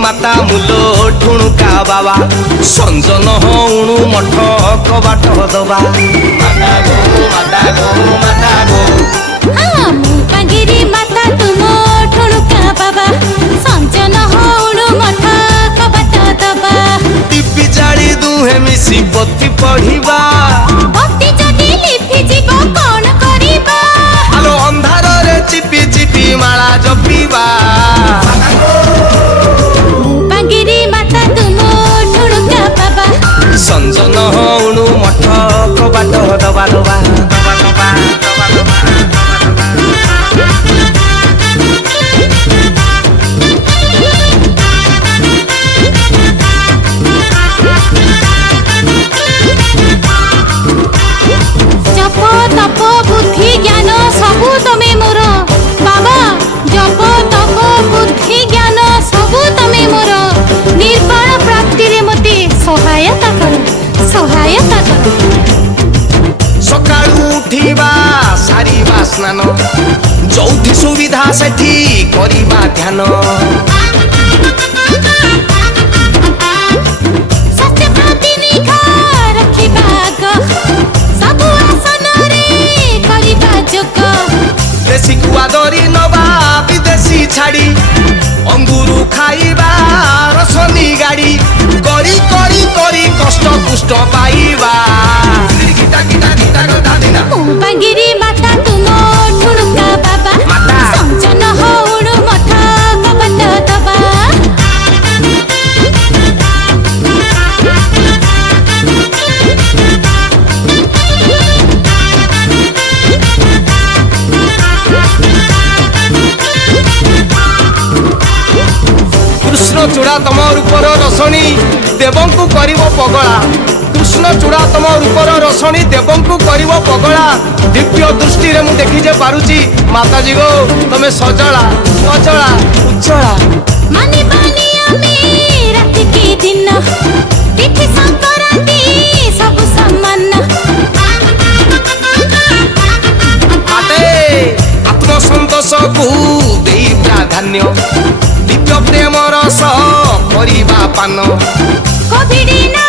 माता मूलो ठुणुका बाबा संजन हणु मठ कबाट दबा माता गो माता गो माता गो हाँ मुपागिरी माता तुम ठुणुका बाबा संजन हणु मठ कबाट दबा टिपि जाड़ी दुहे मिसी बत्ती पढ़िबा बत्ती जदि लिपि जीव कौन करिबा आलो अंधार रे चिपि चिपि माला जपिबा मुपागिरी माता तुम ठुणुका बाबा संजन हणु मठ कबाट दबा दबा दबा दबा जप तप बुद्धि ज्ञान सबु तमे मोर बाबा जप तप बुद्धि ज्ञान सबु तमे मोर निर्वाण प्राप्ति रे मते सहायता कर सकाळू उठिबा सारिबा स्नान जौथि सुविधा सेठी करिबा ध्यान सत्य प्रति निखा रखिबा ग सबु आसन रे करिबा जोग देशी कुआ दरी नबा विदेशी छाड़ी अंगुरु खाइबा रसनी गाड़ी करी करी करी कष्ट कुष्ट पाइबा गीता गीता गीता गधा दिना मुपागिरी माता तुम ठुणुका बाबा माता। संजन हणु मठ कबाट दबा कृष्ण चूड़ा तम रूपर रसणी देवंकु करिवो पगला कृष्ण चूड़ा तम रूपर रसणी देवंकु करिवो पगला दिव्य दृष्टि रे मु देखि जे पारुची माताजी गो तमे सजला अजला उज्जला मानी बानी आमे राति की दिन तिथि संक्रांति सब समान आते आत्मसंतोष को देई प्राधान्य दिव्य प्रेम रस करिबा पान कोभिडी ना